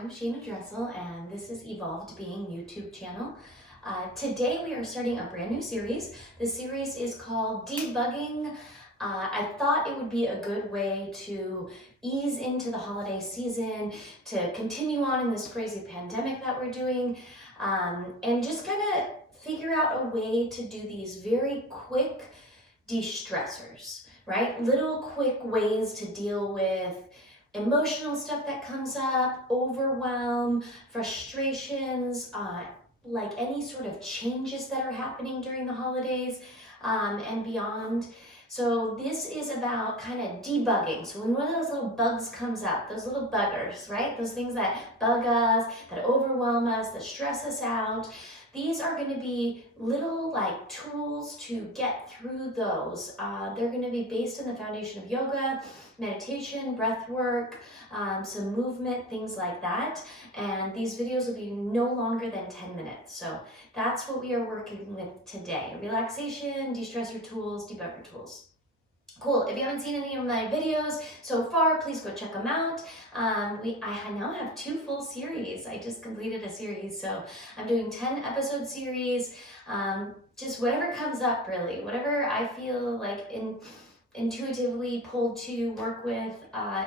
I'm Sheena and this is Evolved Being YouTube channel. Today we are starting a brand new series. The series is called Debugging. I thought it would be a good way to ease into the holiday season, to continue on in this crazy pandemic that we're doing, and just kind of figure out a way to do these very quick de-stressors, right? Little quick ways to deal with emotional stuff that comes up, overwhelm, frustrations, like any sort of changes that are happening during the holidays and beyond. So this is about kind of debugging. So when one of those little bugs comes up, those little buggers, right? Those things that bug us, that overwhelm us, that stress us out, these are going to be little like tools to get through those. They're going to be based on the foundation of yoga, meditation, breath work, some movement, things like that. And these videos will be no longer than 10 minutes. So that's what we are working with today. Relaxation, de-stressor tools, debugger tools. Cool. If you haven't seen any of my videos so far, please go check them out. I now have 2 full series. I just completed a series, so I'm doing 10 episode series. Just whatever comes up, really. Whatever I feel like intuitively pulled to work with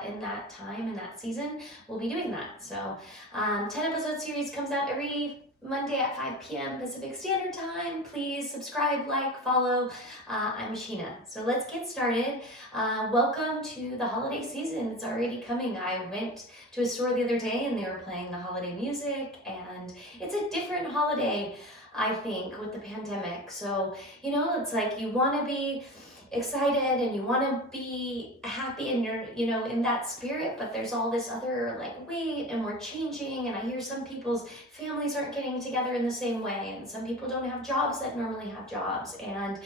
in that time, in that season, we'll be doing that. So 10 episode series comes out every Monday at 5 p.m. Pacific Standard Time. Please subscribe, like, follow. I'm Sheena. So let's get started. Welcome to the holiday season. It's already coming. I went to a store the other day and they were playing the holiday music, and it's a different holiday, I think, with the pandemic. So, you know, it's like you want to be excited and you want to be happy and you're, you know, in that spirit, but there's all this other like wait, and we're changing, and I hear some people's families aren't getting together in the same way, and some people don't have jobs that normally have jobs, and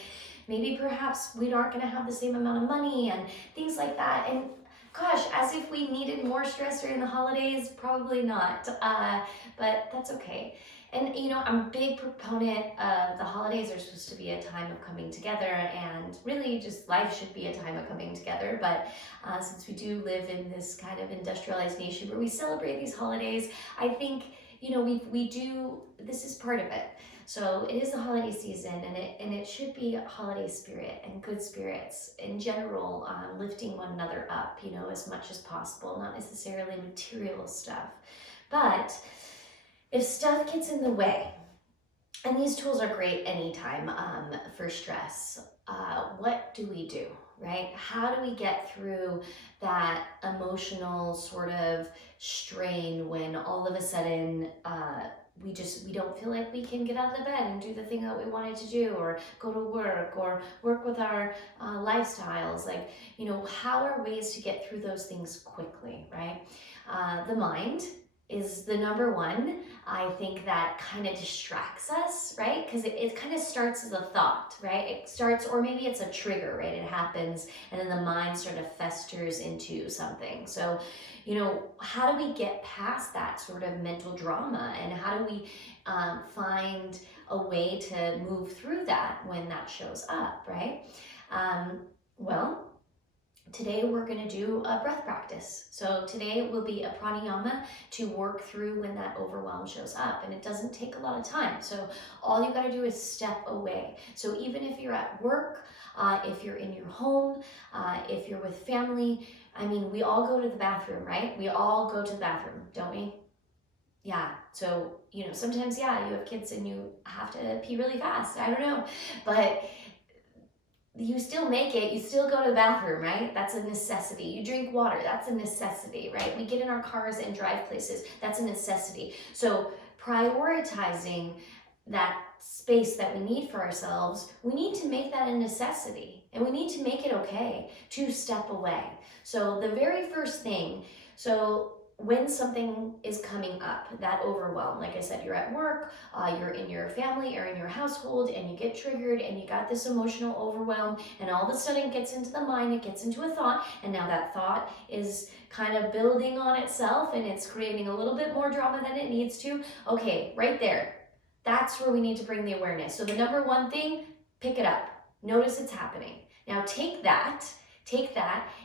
maybe perhaps we aren't going to have the same amount of money and things like that. And gosh, as if we needed more stress during the holidays, probably not, but that's okay. And you know, I'm a big proponent of the holidays are supposed to be a time of coming together, and really just life should be a time of coming together. But since we do live in this kind of industrialized nation where we celebrate these holidays, I think, you know, we do, this is part of it. So it is the holiday season, and it should be holiday spirit and good spirits in general, lifting one another up, you know, as much as possible, not necessarily material stuff. But if stuff gets in the way, and these tools are great anytime for stress, what do we do, right? How do we get through that emotional sort of strain when all of a sudden we don't feel like we can get out of the bed and do the thing that we wanted to do, or go to work, or work with our lifestyles? Like, you know, how are ways to get through those things quickly, right? The mind is the number one, I think, that kind of distracts us, right? Because it kind of starts as a thought, right? It starts, or maybe it's a trigger, right? It happens, and then the mind sort of festers into something. So, you know, how do we get past that sort of mental drama, and how do we find a way to move through that when that shows up, right? Well, today we're going to do a breath practice. So today will be a pranayama to work through when that overwhelm shows up, and it doesn't take a lot of time. So all you got to do is step away. So even if you're at work, if you're in your home, if you're with family, I mean, we all go to the bathroom, right? We all go to the bathroom, don't we? Yeah. So, you know, sometimes, yeah, you have kids and you have to pee really fast. I don't know, but you still make it, you still go to the bathroom, right? That's a necessity. You drink water, that's a necessity, right? We get in our cars and drive places, that's a necessity. So prioritizing that space that we need for ourselves, we need to make that a necessity, and we need to make it okay to step away. So the very first thing, so when something is coming up, that overwhelm, like I said, you're at work, you're in your family or in your household, and you get triggered and you got this emotional overwhelm, and all of a sudden it gets into the mind, it gets into a thought, and now that thought is kind of building on itself and it's creating a little bit more drama than it needs to. Okay, right there, that's where we need to bring the awareness. So the number one thing, pick it up, notice it's happening. Now take that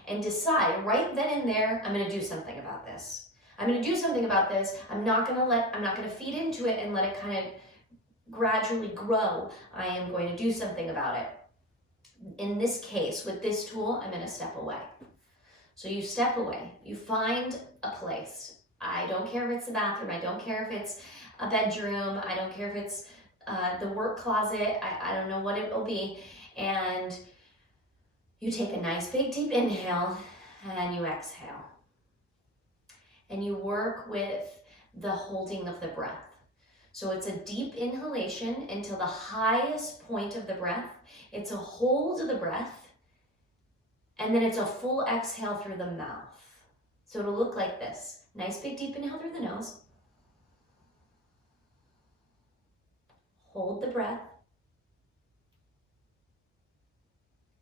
and decide right then and there, I'm going to do something about this. I'm going to do something about this. I'm not going to feed into it and let it kind of gradually grow. I am going to do something about it. In this case, with this tool, I'm going to step away. So you step away, you find a place. I don't care if it's the bathroom, I don't care if it's a bedroom, I don't care if it's the work closet, I don't know what it will be. And you take a nice big deep inhale and you exhale. And you work with the holding of the breath. So it's a deep inhalation until the highest point of the breath. It's a hold of the breath. And then it's a full exhale through the mouth. So it'll look like this. Nice big deep inhale through the nose. Hold the breath.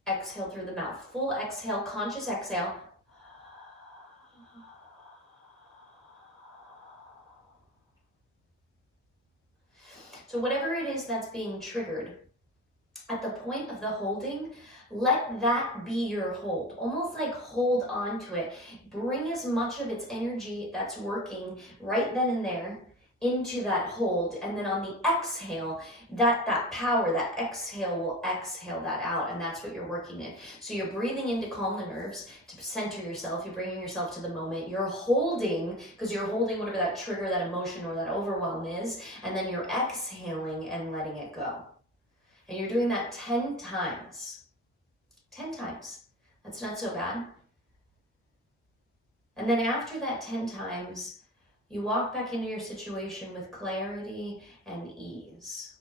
Exhale through the mouth. Full exhale, conscious exhale. So whatever it is that's being triggered, at the point of the holding, let that be your hold. Almost like hold on to it. Bring as much of its energy that's working right then and there into that hold. And then on the exhale, that power, that exhale will exhale that out. And that's what you're working in. So you're breathing in to calm the nerves, to center yourself. You're bringing yourself to the moment. You're holding, because you're holding whatever that trigger, that emotion, or that overwhelm is. And then you're exhaling and letting it go. And you're doing that 10 times. 10 times. That's not so bad. And then after that 10 times, you walk back into your situation with clarity and ease.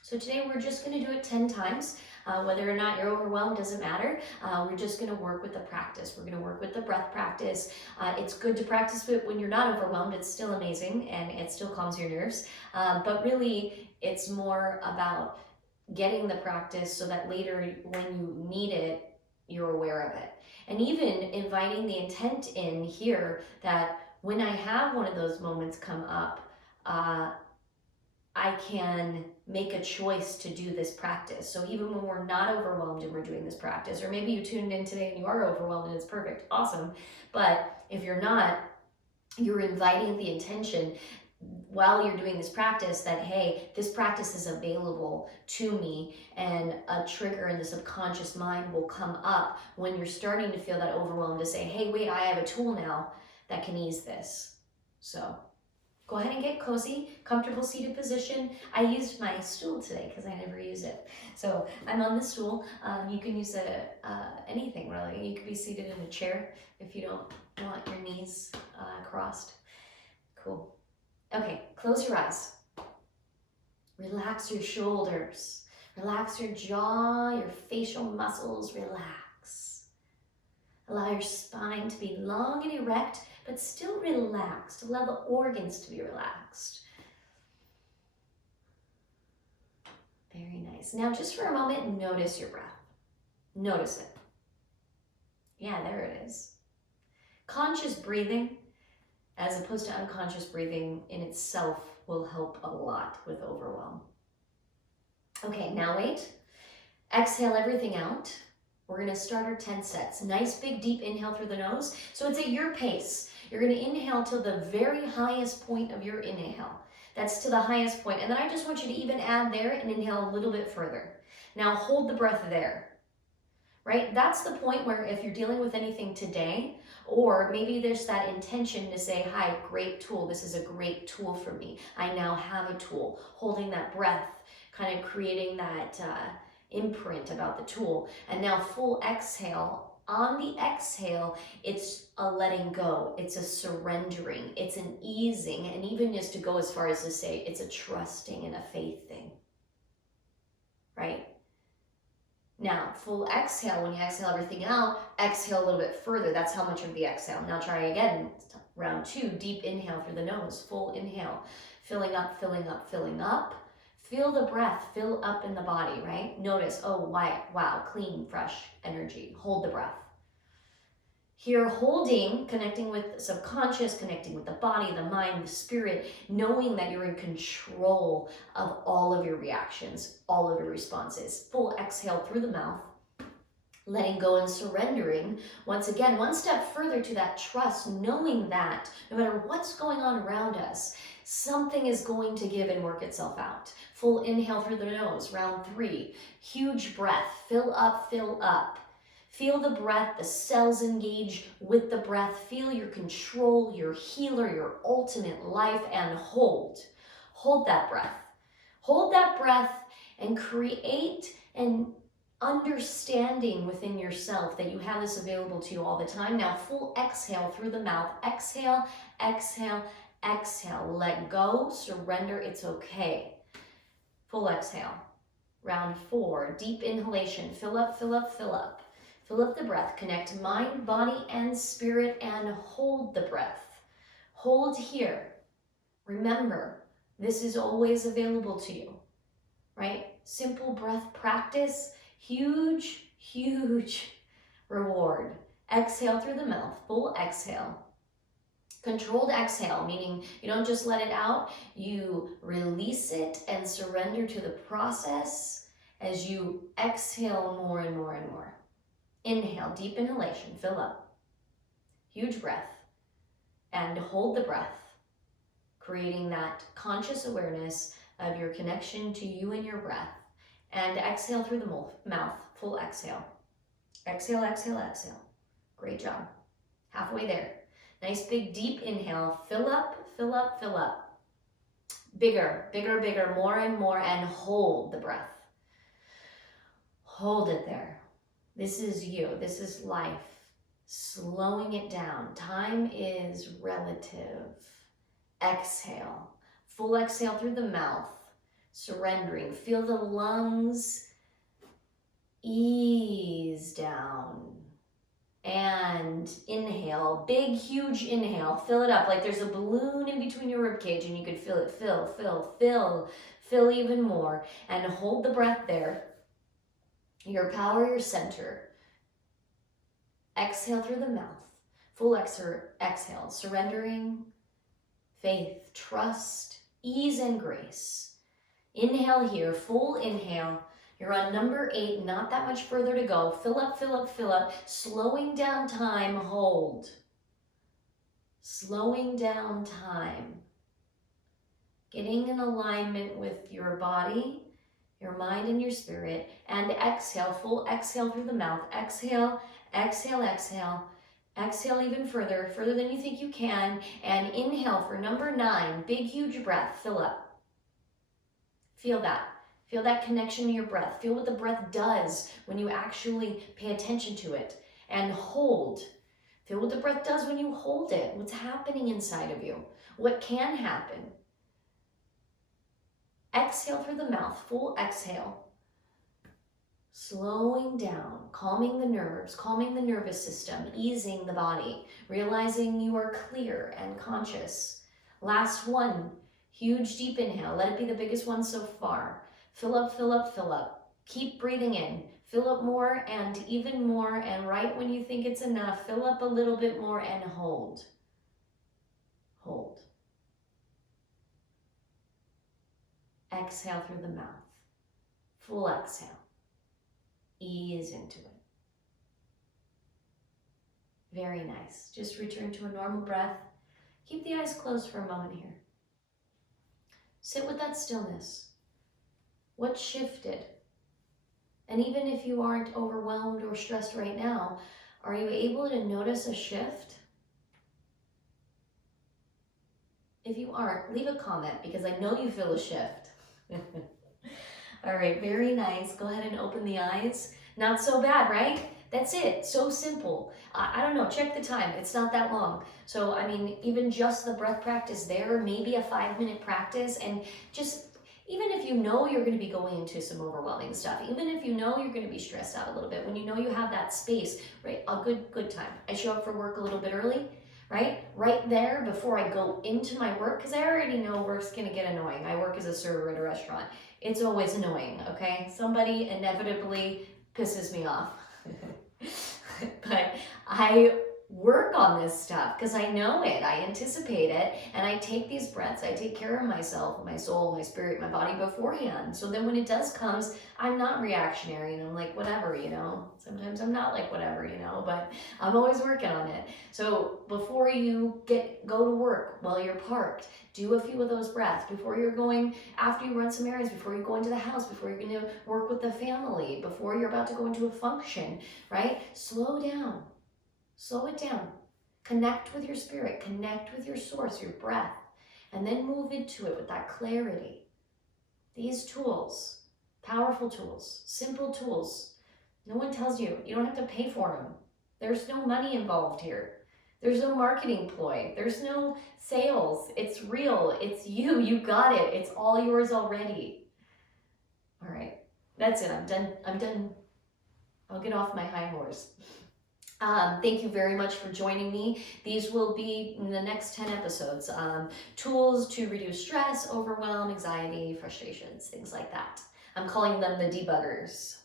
So today we're just going to do it 10 times. Whether or not you're overwhelmed doesn't matter. We're just going to work with the practice. We're going to work with the breath practice. It's good to practice it when you're not overwhelmed. It's still amazing and it still calms your nerves. But really, it's more about getting the practice so that later when you need it, you're aware of it. And even inviting the intent in here that when I have one of those moments come up, I can make a choice to do this practice. So even when we're not overwhelmed and we're doing this practice, or maybe you tuned in today and you are overwhelmed and it's perfect, awesome. But if you're not, you're inviting the intention while you're doing this practice that, hey, this practice is available to me, and a trigger in the subconscious mind will come up when you're starting to feel that overwhelm to say, hey, wait, I have a tool now that can ease this. So go ahead and get cozy, comfortable seated position. I used my stool today because I never use it. So I'm on the stool. You can use anything really. You could be seated in a chair if you don't want your knees crossed. Cool. Okay, close your eyes. Relax your shoulders. Relax your jaw, your facial muscles, relax. Allow your spine to be long and erect, but still relaxed. Allow the organs to be relaxed. Very nice. Now just for a moment, notice your breath. Notice it. Yeah, there it is. Conscious breathing, as opposed to unconscious breathing in itself, will help a lot with overwhelm. Okay, now wait. Exhale everything out. We're going to start our 10 sets. Nice big deep inhale through the nose. So it's at your pace. You're going to inhale till the very highest point of your inhale. That's to the highest point. And then I just want you to even add there and inhale a little bit further. Now hold the breath there. Right? That's the point where if you're dealing with anything today, or maybe there's that intention to say, hi, great tool. This is a great tool for me. I now have a tool. Holding that breath, kind of creating that imprint about the tool. And now full exhale. On the exhale, it's a letting go. It's a surrendering. It's an easing. And even just to go as far as to say, it's a trusting and a faith thing. Right? Now, full exhale, when you exhale everything out, exhale a little bit further. That's how much of the exhale. Now try again, round 2, deep inhale through the nose, full inhale. Filling up, filling up, filling up. Feel the breath fill up in the body, right? Notice, oh, wow, clean, fresh energy. Hold the breath. Here, holding, connecting with the subconscious, connecting with the body, the mind, the spirit, knowing that you're in control of all of your reactions, all of your responses. Full exhale through the mouth. letting go and surrendering, once again, one step further to that trust, knowing that no matter what's going on around us, something is going to give and work itself out. Full inhale through the nose, round 3. Huge breath, fill up, fill up. Feel the breath, the cells engage with the breath. Feel your control, your healer, your ultimate life, and hold. Hold that breath. Hold that breath and create an understanding within yourself that you have this available to you all the time. Now, full exhale through the mouth. Exhale, exhale, exhale. Let go, surrender, it's okay. Full exhale. Round 4, deep inhalation. Fill up, fill up, fill up. Fill up the breath. Connect mind, body, and spirit, and hold the breath. Hold here. Remember, this is always available to you, right? Simple breath practice, huge, huge reward. Exhale through the mouth, full exhale. Controlled exhale, meaning you don't just let it out, you release it and surrender to the process as you exhale more and more and more. Inhale, deep inhalation, fill up. Huge breath. And hold the breath, creating that conscious awareness of your connection to you and your breath. And exhale through the mouth, full exhale. Exhale, exhale, exhale. Great job. Halfway there. Nice big deep inhale. Fill up, fill up, fill up. Bigger, bigger, bigger, more and more, and hold the breath. Hold it there. This is you. This is life. Slowing it down. Time is relative. Exhale. Full exhale through the mouth. Surrendering. Feel the lungs ease down. And inhale. Big, huge inhale. Fill it up like there's a balloon in between your ribcage and you could feel it. Fill, fill, fill. Fill even more. And hold the breath there. Your power, your center. Exhale through the mouth. Full exhale. Surrendering. Faith, trust, ease, and grace. Inhale here, full inhale. You're on number 8, not that much further to go. Fill up, fill up, fill up. Slowing down time, hold. Slowing down time. Getting in alignment with your body, your mind, and your spirit. And exhale, full exhale through the mouth. Exhale, exhale, exhale. Exhale even further, further than you think you can. And inhale for number 9, big, huge breath. Fill up. Feel that. Feel that connection to your breath. Feel what the breath does when you actually pay attention to it. And hold. Feel what the breath does when you hold it. What's happening inside of you. What can happen. Exhale through the mouth. Full exhale. Slowing down, calming the nerves, calming the nervous system, easing the body, realizing you are clear and conscious. Last one, huge deep inhale. Let it be the biggest one so far. Fill up, fill up, fill up. Keep breathing in. Fill up more and even more, and right when you think it's enough, fill up a little bit more and hold. Hold. Exhale through the mouth. Full exhale. Ease into it. Very nice. Just return to a normal breath. Keep the eyes closed for a moment here. Sit with that stillness. What shifted? And even if you aren't overwhelmed or stressed right now, are you able to notice a shift? If you aren't, leave a comment because I know you feel a shift. All right, very nice. Go ahead and open the eyes. Not so bad, right? That's it. So simple. I don't know. Check the time. It's not that long. So, I mean, even just the breath practice there, maybe a 5-minute practice, and just even if you know you're going to be going into some overwhelming stuff, even if you know you're going to be stressed out a little bit, when you know you have that space, right? A good time. I show up for work a little bit early, right? Right there before I go into my work, because I already know work's going to get annoying. I work as a server at a restaurant. It's always annoying, okay? Somebody inevitably pisses me off. But I work on this stuff because I know it, I anticipate it, and I take these breaths. I take care of myself, my soul, my spirit, my body beforehand. So then when it does comes, I'm not reactionary and I'm like, whatever, you know. Sometimes I'm not like whatever, you know, but I'm always working on it. So before you go to work while you're parked, do a few of those breaths. Before you're going, after you run some errands, before you go into the house, before you're going to work with the family, before you're about to go into a function, right? Slow down. Slow it down. Connect with your spirit, connect with your source, your breath, and then move into it with that clarity. These tools, powerful tools, simple tools, no one tells you, you don't have to pay for them. There's no money involved here. There's no marketing ploy. There's no sales. It's real. It's you. You got it. It's all yours already. All right. That's it. I'm done. I'm done. I'll get off my high horse. Thank you very much for joining me. These will be in the next 10 episodes. Tools to reduce stress, overwhelm, anxiety, frustrations, things like that. I'm calling them the debuggers.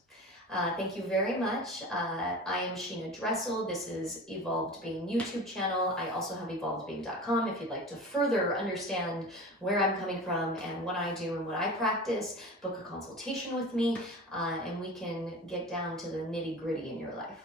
Thank you very much. I am Sheena Dressel. This is Evolved Being YouTube channel. I also have evolvedbeing.com if you'd like to further understand where I'm coming from and what I do and what I practice. Book a consultation with me and we can get down to the nitty-gritty in your life.